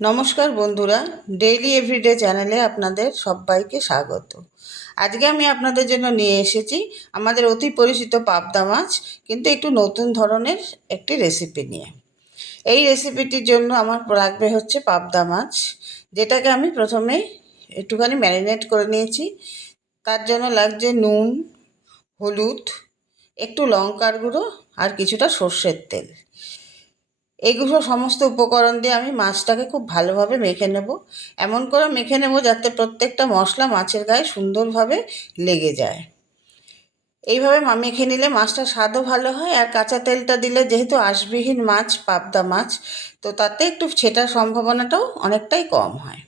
নমস্কার বন্ধুরা, daily everyday চ্যানেলে আপনাদের সবাইকে স্বাগত। আজকে আমি আপনাদের জন্য নিয়ে এসেছি আমাদের অতি পরিচিত পাবদা মাছ, কিন্তু একটু নতুন ধরনের একটি রেসিপি নিয়ে। এই রেসিপিটির জন্য আমার লাগবে হচ্ছে পাবদা মাছ, যেটাকে আমি প্রথমে একটুখানি ম্যারিনেট করে নিয়েছি। তার জন্য লাগছে নুন, হলুদ, একটু লঙ্কার গুঁড়ো আর কিছুটা সর্ষের তেল। এইগুলো সমস্ত উপকরণ দিয়ে আমি মাছটাকে খুব ভালোভাবে মেখে নেব। এমন করে মেখে নেব যাতে প্রত্যেকটা মশলা মাছের গায়ে সুন্দরভাবে লেগে যায়। এইভাবে মেখে নিলে মাছটার স্বাদও ভালো হয়, আর কাঁচা তেলটা দিলে যেহেতু আঁশবিহীন মাছ, পাবদা মাছ, তো তাতে একটু ছেটার সম্ভাবনাটাও অনেকটাই কম হয়।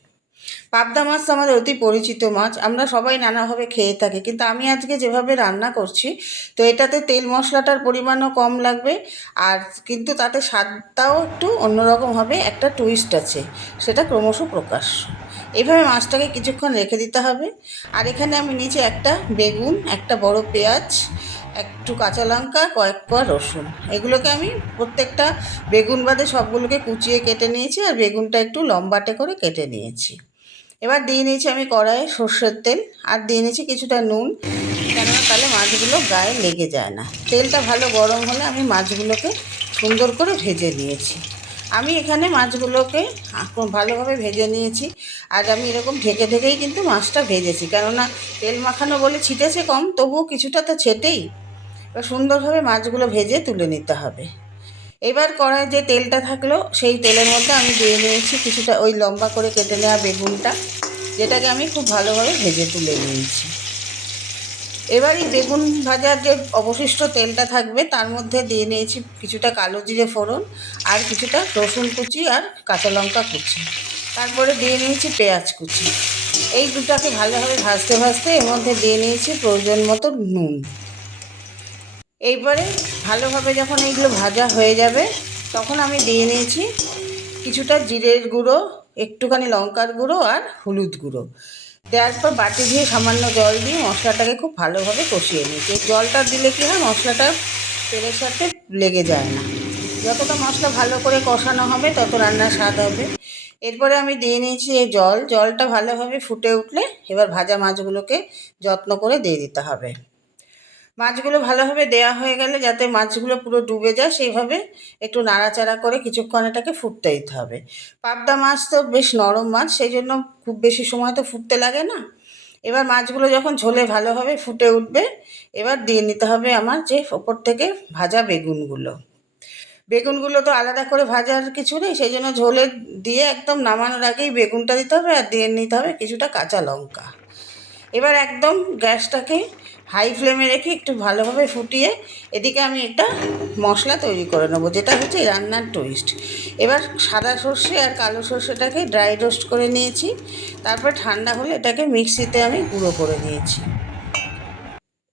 পাবদা মাছ তো আমাদের অতি পরিচিত মাছ, আমরা সবাই নানাভাবে খেয়ে থাকি, কিন্তু আমি আজকে যেভাবে রান্না করছি, তো এটাতে তেল মশলাটার পরিমাণও কম লাগবে, আর কিন্তু তাতে স্বাদটাও একটু অন্যরকম হবে, একটা টুইস্ট আছে, সেটা ক্রমশ প্রকাশ্য। এইভাবে মাছটাকে কিছুক্ষণ রেখে দিতে হবে। আর এখানে আমি নিচে একটা বেগুন, একটা বড় পেঁয়াজ, একটু কাঁচা লঙ্কা, কয়েক কোয়া রসুন, এগুলোকে আমি প্রত্যেকটা বেগুন বাদে সবগুলোকে কুচিয়ে কেটে নিয়েছি, আর বেগুনটা একটু লম্বাটে করে কেটে নিয়েছি। এবার দিয়ে নিয়েছি আমি কড়াইয়ে সর্ষের তেল, আর দিয়ে নিয়েছি কিছুটা নুন, কেননা তাহলে মাছগুলো গায়ে লেগে যায় না। তেলটা ভালো গরম হলে আমি মাছগুলোকে সুন্দর করে ভেজে নিয়েছি। আমি এখানে মাছগুলোকে ভালোভাবে ভেজে নিয়েছি, আর আমি এরকম ঢেকে ঢেকেই কিন্তু মাছটা ভেজেছি, কেননা তেল মাখানো বলে ছিটেছে কম, তবুও কিছুটা তো ছেটেই। এবার সুন্দরভাবে মাছগুলো ভেজে তুলে নিতে হবে। এবার কড়াইয়ে যে তেলটা থাকলো, সেই তেলের মধ্যে আমি দিয়ে নিয়েছি কিছুটা ওই লম্বা করে কেটে নেওয়া বেগুনটা, যেটাকে আমি খুব ভালোভাবে ভেজে তুলে নিয়েছি। এবার এই বেগুন ভাজার যে অবশিষ্ট তেলটা থাকবে, তার মধ্যে দিয়ে নিয়েছি কিছুটা কালো জিরে ফোড়ন, আর কিছুটা রসুন কুচি আর কাঁচা লঙ্কা কুচি, তারপরে দিয়ে নিয়েছি পেঁয়াজ কুচি। এই দুটাকে ভালোভাবে ভাজতে ভাজতে এর মধ্যে দিয়ে নিয়েছি প্রয়োজন মতো নুন। এইবারে ভালোভাবে যখন এইগুলো ভাজা হয়ে যাবে, তখন আমি দিয়ে নিয়েছি কিছুটা জিরের গুঁড়ো, একটুখানি লঙ্কার গুঁড়ো আর হলুদ গুঁড়ো। দেওয়ার পর বাটি দিয়ে সামান্য জল দিয়ে মশলাটাকে খুব ভালোভাবে কষিয়ে নিয়েছি। এই জলটা দিলে কী হয়, মশলাটা তেলের সাথে লেগে যায় না। যতটা মশলা ভালো করে কষানো হবে, তত রান্নার স্বাদ হবে। এরপরে আমি দিয়ে নিয়েছি এই জলটা ভালোভাবে ফুটে উঠলে এবার ভাজা মাছগুলোকে যত্ন করে দিয়ে দিতে হবে। মাছগুলো ভালোভাবে দেয়া হয়ে গেলে, যাতে মাছগুলো পুরো ডুবে যায়, সেইভাবে একটু নাড়াচাড়া করে কিছুক্ষণ এটাকে ফুটতে দিতে হবে। পাবদা মাছ তো বেশ নরম মাছ, সেই জন্য খুব বেশি সময় তো ফুটতে লাগে না। এবার মাছগুলো যখন ঝোলে ভালোভাবে ফুটে উঠবে, এবার দিয়ে নিতে হবে আমার যে ওপর থেকে ভাজা বেগুনগুলো। বেগুনগুলো তো আলাদা করে ভাজার কিছু নেই, সেই জন্য ঝোলে দিয়ে একদম নামানোর আগেই বেগুনটা দিতে হবে, আর দিয়ে নিতে হবে কিছুটা কাঁচা লঙ্কা। এবার একদম গ্যাসটাকে হাই ফ্লেমে রেখে একটু ভালোভাবে ফুটিয়ে এদিকে আমি একটা মশলা তৈরি করে নেবো, যেটা হচ্ছে রান্নার টুইস্ট। এবার সাদা সর্ষে আর কালো সর্ষেটাকে ড্রাই রোস্ট করে নিয়েছি, তারপর ঠান্ডা হলে এটাকে মিক্সিতে আমি গুঁড়ো করে নিয়েছি।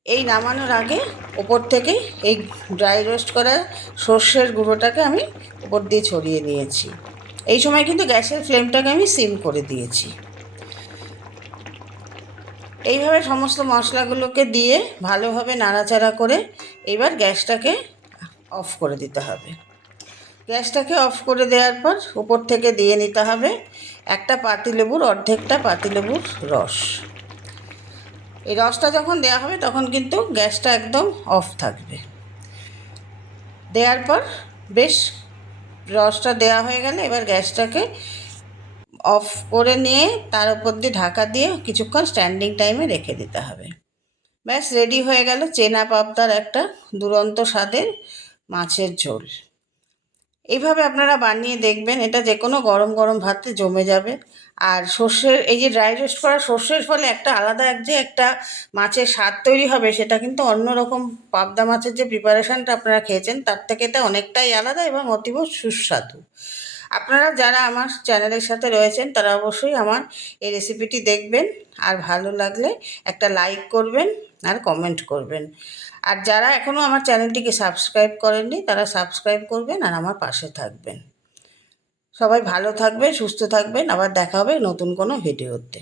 এই নামানোর আগে ওপর থেকে এই ড্রাই রোস্ট করা সর্ষের গুঁড়োটাকে আমি ওপর দিয়ে ছড়িয়ে নিয়েছি। এই সময় কিন্তু গ্যাসের ফ্লেমটাকে আমি সিম করে দিয়েছি। এইভাবে সমস্ত মশলাগুলোকে দিয়ে ভালোভাবে নাড়াচাড়া করে এবার গ্যাসটাকে অফ করে দিতে হবে। গ্যাসটাকে অফ করে দেওয়ার পর উপর থেকে দিয়ে নিতে হবে একটা পাতিলেবুর অর্ধেকটা পাতিলেবুর রস। এই রসটা যখন দেওয়া হবে তখন কিন্তু গ্যাসটা একদম অফ থাকবে। দেওয়ার পর বেশ রসটা দেওয়া হয়ে গেলে এবার গ্যাসটাকে অফ করে নিয়ে তার উপর দিয়ে ঢাকা দিয়ে কিছুক্ষণ স্ট্যান্ডিং টাইমে রেখে দিতে হবে। ব্যাস রেডি হয়ে গেল চেনা পাবদার একটা দুরন্ত স্বাদের মাছের ঝোল। এইভাবে আপনারা বানিয়ে দেখবেন, এটা যে কোনো গরম গরম ভাতে জমে যাবে। আর সর্ষের এই যে ড্রাই রোস্ট করা সর্ষের ফলে একটা আলাদা একটা মাছের স্বাদ তৈরি হবে, সেটা কিন্তু অন্যরকম পাবদা মাছের যে প্রিপারেশানটা আপনারা খেয়েছেন তার থেকে এটা অনেকটাই আলাদা এবং অতীব সুস্বাদু। আপনারা যারা আমার চ্যানেলের সাথে রয়েছেন তারা অবশ্যই আমার এই রেসিপিটি দেখবেন, আর ভালো লাগলে একটা লাইক করবেন আর কমেন্ট করবেন। আর যারা এখনও আমার চ্যানেলটিকে সাবস্ক্রাইব করেননি তারা সাবস্ক্রাইব করবেন আর আমার পাশে থাকবেন। সবাই ভালো থাকবেন, সুস্থ থাকবেন, আবার দেখা হবে নতুন কোনো ভিডিওতে।